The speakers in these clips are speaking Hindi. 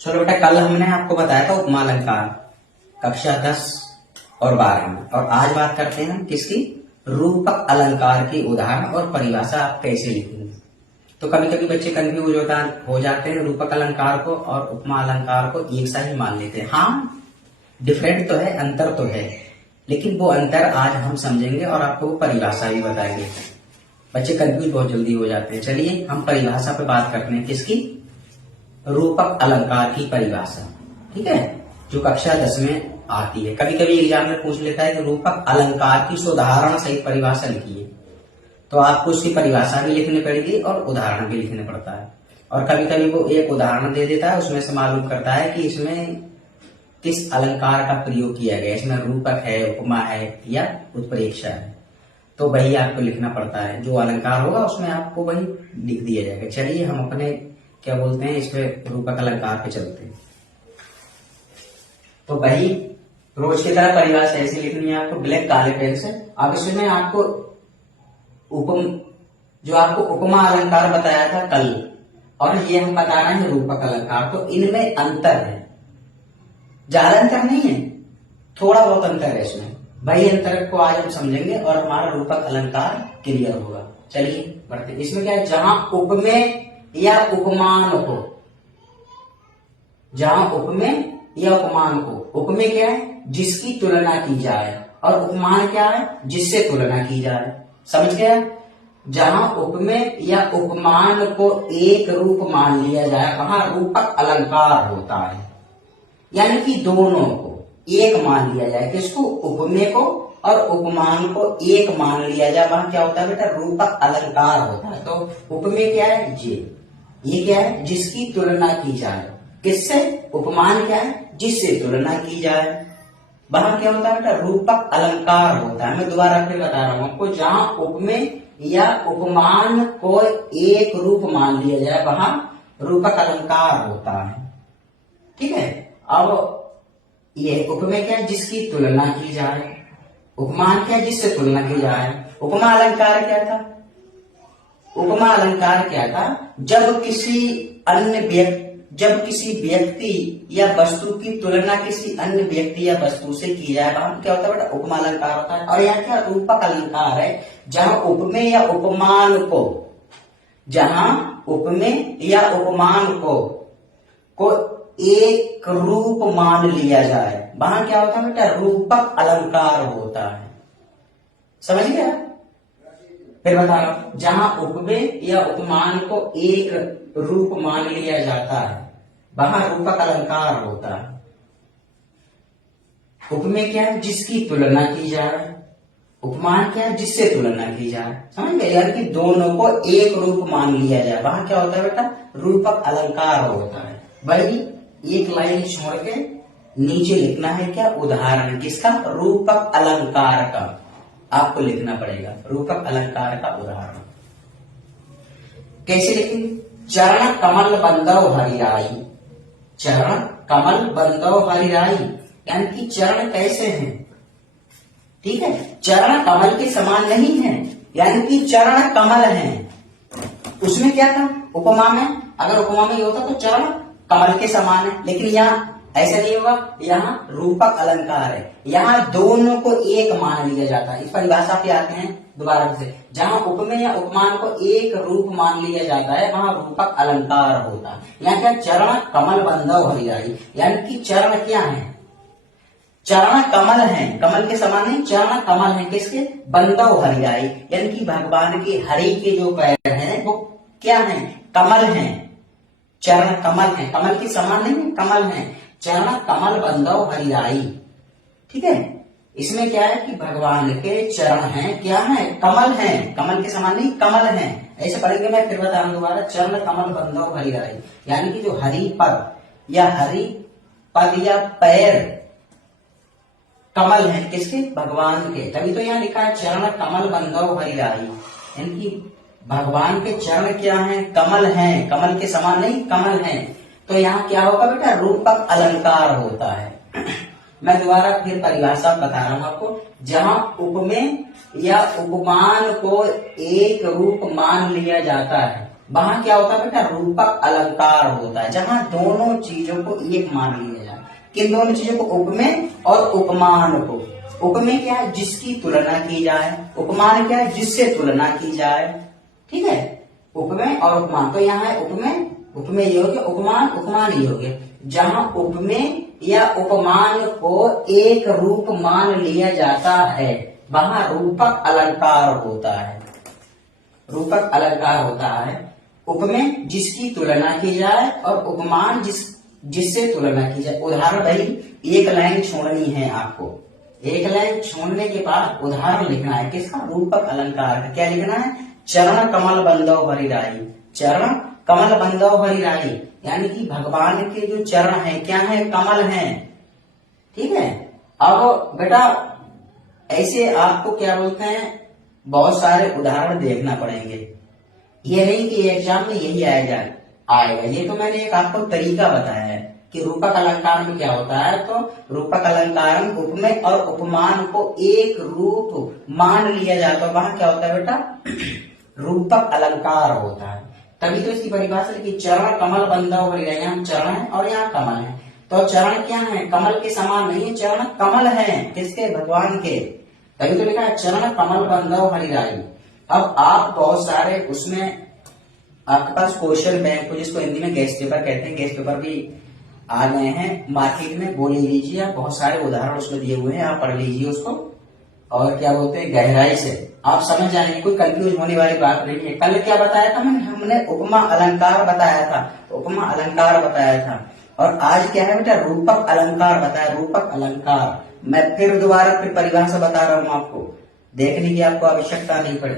चलो बेटा, कल हमने आपको बताया था उपमा अलंकार कक्षा 10 और 12 में, और आज बात करते हैं हम किसकी, रूपक अलंकार की उदाहरण और परिभाषा आप कैसे लिखेंगे। तो कभी कभी बच्चे कंफ्यूज हो जाते हैं, रूपक अलंकार को और उपमा अलंकार को एक सा ही मान लेते हैं। हाँ, डिफरेंट तो है, अंतर तो है, लेकिन वो अंतर आज हम समझेंगे और आपको वो परिभाषा भी बताएंगे। बच्चे कंफ्यूज बहुत जल्दी हो जाते हैं। चलिए हम परिभाषा पे बात करते हैं, किसकी, रूपक अलंकार की परिभाषा। ठीक है, जो कक्षा 10 में आती है। कभी कभी एग्जाम में पूछ लेता है कि रूपक अलंकार की उदाहरण सहित परिभाषा लिखिए, तो आपको उसकी परिभाषा भी लिखनी पड़ेगी और उदाहरण भी लिखना पड़ता है। और कभी कभी वो एक उदाहरण दे देता है, उसमें से मालूम करता है कि इसमें किस अलंकार का प्रयोग किया गया, इसमें रूपक है, उपमा है या उत्प्रेक्षा है, तो वही आपको लिखना पड़ता है। जो अलंकार होगा उसमें आपको वही लिख दिया जाएगा। चलिए हम अपने क्या बोलते हैं, इस पे रूपक अलंकार पे चलते हैं। तो वही रोज की तरह परिभाषा ऐसे लिखनी है आपको, ब्लैक काले पेन से। अब इसमें आपको जो आपको उपमा अलंकार बताया था कल, और ये हम बता रहे हैं रूपक अलंकार, तो इनमें अंतर है, ज्यादा अंतर नहीं है, थोड़ा बहुत अंतर है इसमें। वही अंतर को आज हम समझेंगे और हमारा रूपक अलंकार क्लियर होगा। चलिए बढ़ते हैं। इसमें क्या है, जहां उपमेय या उपमान हो, जहां उपमेय या उपमान हो। उपमेय क्या है, जिसकी तुलना की जाए, और उपमान क्या है, जिससे तुलना की जाए। समझ गया, जहां उपमेय या उपमान को एक रूप मान लिया जाए वहां रूपक अलंकार होता है। यानी कि दोनों को एक मान लिया जाए, किसको, उपमेय को और उपमान को एक मान लिया जाए, वहां क्या होता है बेटा, रूपक अलंकार होता है। तो उपमेय क्या है, ये क्या है, जिसकी तुलना की जाए, किससे, उपमान क्या है, जिससे तुलना की जाए, वहां क्या होता है बेटा, रूपक अलंकार होता है। मैं दोबारा फिर बता रहा हूं आपको, जहां उपमेय या उपमान को एक रूप मान लिया जाए वहां रूपक अलंकार होता है। ठीक है, अब ये उपमेय क्या है, जिसकी तुलना की जाए, उपमान क्या है, जिससे तुलना की जाए। उपमा अलंकार क्या था, उपमा अलंकार क्या था, जब किसी व्यक्ति या वस्तु की तुलना किसी अन्य व्यक्ति या वस्तु से की जाए वहां क्या होता है बेटा, उपमा अलंकार होता है। और यहाँ क्या, रूपक अलंकार है, जहां उपमेय या उपमान को, जहां उपमेय या उपमान को एक रूप मान लिया जाए वहां क्या होता है बेटा, रूपक अलंकार होता है। समझ गया, फिर बता रहा हूं, जहां उपमेय या उपमान को एक रूप मान लिया जाता है वहां रूपक अलंकार होता है। उपमेय क्या है, जिसकी तुलना की जाए, उपमान क्या है, जिससे तुलना की जाए। समझ गए, यानी कि दोनों को एक रूप मान लिया जाए वहां क्या होता है बेटा, रूपक अलंकार होता है। वही एक लाइन छोड़ के नीचे लिखना है क्या, उदाहरण किसका, रूपक अलंकार का आपको लिखना पड़ेगा, रूपक अलंकार का उदाहरण। कैसे लिखेंगे, चरण कमल बंदव हरिराई, चरण कमल बंदव हरिराई, यानी कि चरण कैसे हैं। ठीक है, चरण कमल के समान नहीं है, यानी कि चरण कमल हैं। उसमें क्या था, उपमा में, अगर उपमा में ये होता तो चरण कमल के समान है, लेकिन यहाँ ऐसा नहीं होगा, यहाँ रूपक अलंकार है, यहाँ दोनों को एक मान लिया जाता है। इस परिभाषा पे आते हैं दोबारा से, जहां उपमेय या उपमान को एक रूप मान लिया जाता है वहां रूपक अलंकार होता है। यहाँ क्या, चरण कमल बंदव हरिराई, यानी कि चरण क्या है, चरण कमल है, कमल के समान नहीं, चरण कमल है, किसके, बंदव हरिराई, यानी कि भगवान के हरि के जो पैर हैं वो क्या है, कमल हैं, चरण कमल है, कमल के समान नहीं, कमल है, चरण कमल बंदव हरिराई। ठीक है, इसमें क्या है कि भगवान के चरण हैं, क्या है, कमल हैं, कमल के समान नहीं, कमल हैं। ऐसे पढ़ेंगे, मैं फिर बता रहा हूं दोबारा, चरण कमल बंदव हरिराई, यानी कि जो हरि पद या पैर कमल हैं, किसके, भगवान के। तभी तो यहाँ लिखा है चरण कमल बंदव हरिराई, यानी कि भगवान के चरण क्या हैं, कमल हैं, कमल के समान नहीं, कमल हैं। तो यहाँ क्या होगा बेटा, रूपक अलंकार होता है। मैं दोबारा फिर परिभाषा बता रहा हूं आपको, जहां उपमेय या उपमान को एक रूप मान लिया जाता है वहां क्या होता है बेटा, रूपक अलंकार होता है, जहां दोनों चीजों को एक मान लिया जाए। किन दोनों चीजों को, उपमेय और उपमान को। उपमेय क्या है, जिसकी तुलना की जाए, उपमान क्या है, जिससे तुलना की जाए। ठीक है, उपमेय और उपमान। तो यहाँ है उपमेय, उपमेय ये हो गया, उपमान, उपमान ये हो गया। जहां उपमेय या उपमान को एक रूप मान लिया जाता है वहां रूपक अलंकार होता है। रूपक अलंकार होता है। उपमेय जिसकी तुलना की जाए और उपमान जिससे तुलना की जाए। उदाहरण भाई, एक लाइन छोड़नी है आपको, एक लाइन छोड़ने के बाद उदाहरण लिखना है किसका, रूपक अलंकार का। क्या लिखना है, चरण कमल बंदव हरिराई। चरण कमल बंदव हरिराई, यानी कि भगवान के जो चरण हैं क्या है, कमल हैं। ठीक है, अब बेटा ऐसे आपको क्या बोलते हैं, बहुत सारे उदाहरण देखना पड़ेंगे। ये नहीं कि एग्जाम में यही आएगा। ये तो मैंने एक आपको तरीका बताया है कि रूपक अलंकार में क्या होता है। तो रूपक अलंकार में उपमेय और उपमान को एक रूप मान लिया जाता है, वहां क्या होता है बेटा, रूपक अलंकार होता है। तभी तो इसकी परिभाषा है कि चरण कमल बंदव हरिराई, यहाँ चरण है और यहाँ कमल है। तो चरण क्या है, कमल के समान नहीं है, चरण कमल है किसके, भगवान के। तभी तो लिखा है चरण कमल बंदव हरिराई। अब आप बहुत सारे उसमें आपके पास क्वेश्चन बैंक को, जिसको हिंदी में गेस्ट पेपर कहते हैं, गेस्ट पेपर भी आ गए हैं मार्केट में, वो ले लीजिए आप। बहुत सारे उदाहरण उसमें दिए हुए हैं, आप पढ़ लीजिए उसको और क्या बोलते हैं गहराई से आप समझ जाएंगे, कोई कंफ्यूज होने वाली बात नहीं है। कल क्या बताया था हमने उपमा अलंकार बताया था, उपमा अलंकार बताया था। और आज क्या है बेटा, रूपक अलंकार बताया, रूपक अलंकार। मैं फिर दोबारा फिर परिभाषा बता रहा हूं आपको, देखने की आपको आवश्यकता नहीं पड़े।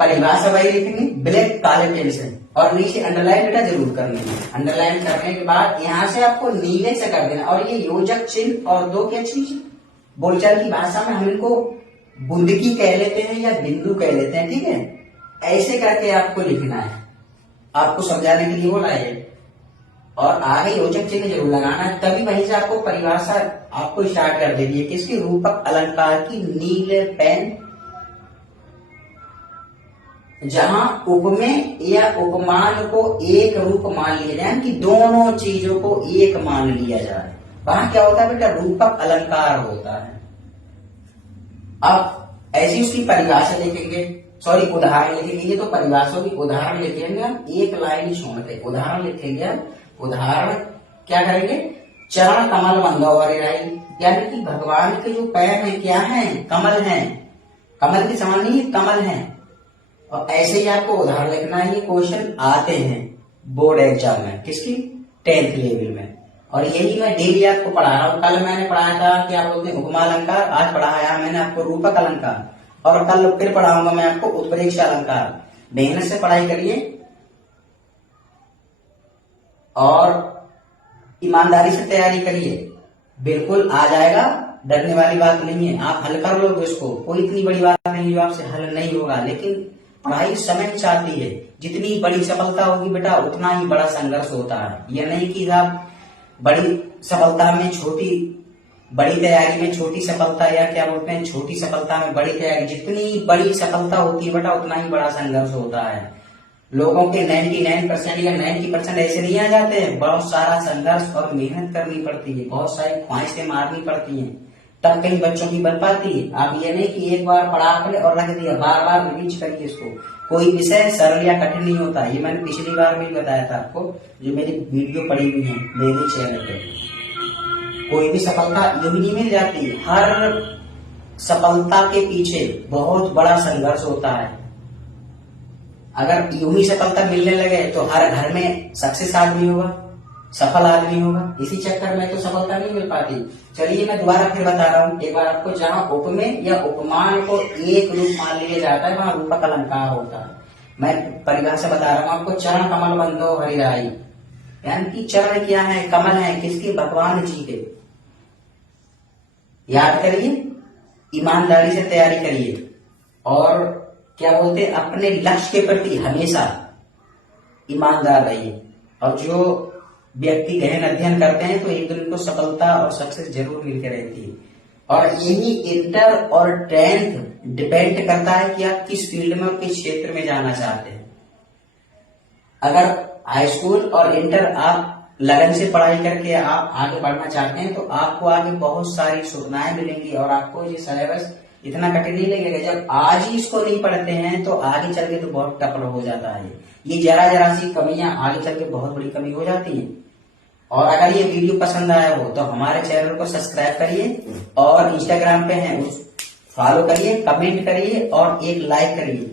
परिभाषा वही लिखनी ब्लैक काले पेन से, और नीचे अंडरलाइन बेटा जरूर करनी है। अंडरलाइन करने के बाद यहाँ से आपको नीले से कर देना। और ये योजक चिन्ह और दो क्या चीज, बोलचाल की भाषा में हम इनको बुंदकी कह लेते हैं या बिंदु कह लेते हैं। ठीक है, ऐसे करके आपको लिखना है, आपको समझाने के लिए बोला है। और आगे योजक चिन्ह जरूर लगाना है, तभी वहीं से आपको परिभाषा आपको स्टार्ट कर देनी है किसकी, रूपक अलंकार की, नीले पेन। जहां उपमेय या उपमान को एक रूप मान लिया जाए, कि दोनों चीजों को एक मान लिया जाए, वहां क्या होता है बेटा, रूपक अलंकार होता है। अब ऐसी उसकी परिभाषा लिखेंगे, सॉरी उदाहरण लिखेंगे। ये तो परिभाषा की उदाहरण लिखेंगे हम, एक लाइन छोड़ के उदाहरण लिखेंगे हम। उदाहरण क्या करेंगे, चरण कमल बंदव हरिराई, यानी कि भगवान के जो पैर हैं क्या हैं, कमल हैं। कमल के समान नहीं है, कमल हैं। और ऐसे ही आपको उदाहरण लिखना है। ये क्वेश्चन आते हैं बोर्ड एग्जाम में, किसकी, 10th लेवल में। और यही मैं डेली आपको पढ़ा रहा हूँ। कल मैंने पढ़ाया था क्या बोलते हैं, उपमा अलंकार। आज पढ़ाया मैंने आपको रूपक अलंकार, और कल फिर पढ़ाऊंगा मैं आपको उत्प्रेक्ष अलंकार। मेहनत से पढ़ाई करिए और ईमानदारी से तैयारी करिए, बिल्कुल आ जाएगा, डरने वाली बात नहीं है। आप हल कर लोगे उसको, कोई इतनी बड़ी बात नहीं जो आपसे हल नहीं होगा। लेकिन पढ़ाई समय चाहती है, जितनी बड़ी सफलता होगी बेटा उतना ही बड़ा संघर्ष होता है। यह नहीं कि आप बड़ी सफलता में छोटी, बड़ी तैयारी में छोटी सफलता, या क्या बोलते हैं छोटी सफलता में बड़ी तैयारी। जितनी बड़ी सफलता होती है बेटा उतना ही बड़ा संघर्ष होता है। लोगों के 99% या 90% ऐसे नहीं आ जाते हैं। बहुत सारा संघर्ष और मेहनत करनी पड़ती है, बहुत सारी ख्वाहिशें मारनी पड़ती हैं, तब कहीं बच्चों की बन पाती है। आप ये नहीं कि एक बार पढ़ा पड़े और रख दिया, बार बार रिवीज करिए इसको। कोई विषय सरल या कठिन नहीं होता। ये मैंने पिछली बार में बताया था आपको, जो मेरी वीडियो पड़ी हुई है मेरे चैनल पे। कोई भी सफलता यूं नहीं मिल जाती, हर सफलता के पीछे बहुत बड़ा संघर्ष होता है। अगर यूं ही सफलता मिलने लगे तो हर घर में सक्सेस आदमी होगा, सफल आदमी होगा। इसी चक्कर में तो सफलता नहीं मिल पाती। चलिए मैं दोबारा फिर बता रहा हूँ एक बार आपको, जहां उपमेय या उपमान को एक रूप मान लिया जाता है वहां रूपक अलंकार होता है। मैं परिभाषा बता रहा हूँ आपको, चरण कमल बंदो हरिराई, यानी कि चरण क्या है, कमल है किसके, भगवान जी के। याद करिए, ईमानदारी से तैयारी करिए और क्या बोलते हैं अपने लक्ष्य के प्रति हमेशा ईमानदार रहिए। और जो व्यक्ति गहन अध्ययन करते हैं तो एक दिन उनको सफलता और सक्सेस जरूर मिलकर रहती है। और यही इंटर और 10th डिपेंड करता है कि आप किस फील्ड में और किस क्षेत्र में जाना चाहते हैं। अगर हाई स्कूल और इंटर आप लगन से पढ़ाई करके आप आगे बढ़ना चाहते हैं तो आपको आगे बहुत सारी सुविधाएं मिलेंगी और आपको ये सिलेबस इतना कठिन नहीं लगेगा। जब आज ही इसको नहीं पढ़ते हैं तो आगे चल के तो बहुत टफ हो जाता है। ये जरा जरा सी कमियां आगे चल के बहुत बड़ी कमी हो जाती है। और अगर ये वीडियो पसंद आया हो तो हमारे चैनल को सब्सक्राइब करिए और इंस्टाग्राम पे हैं उस फॉलो करिए, कमेंट करिए और एक लाइक करिए।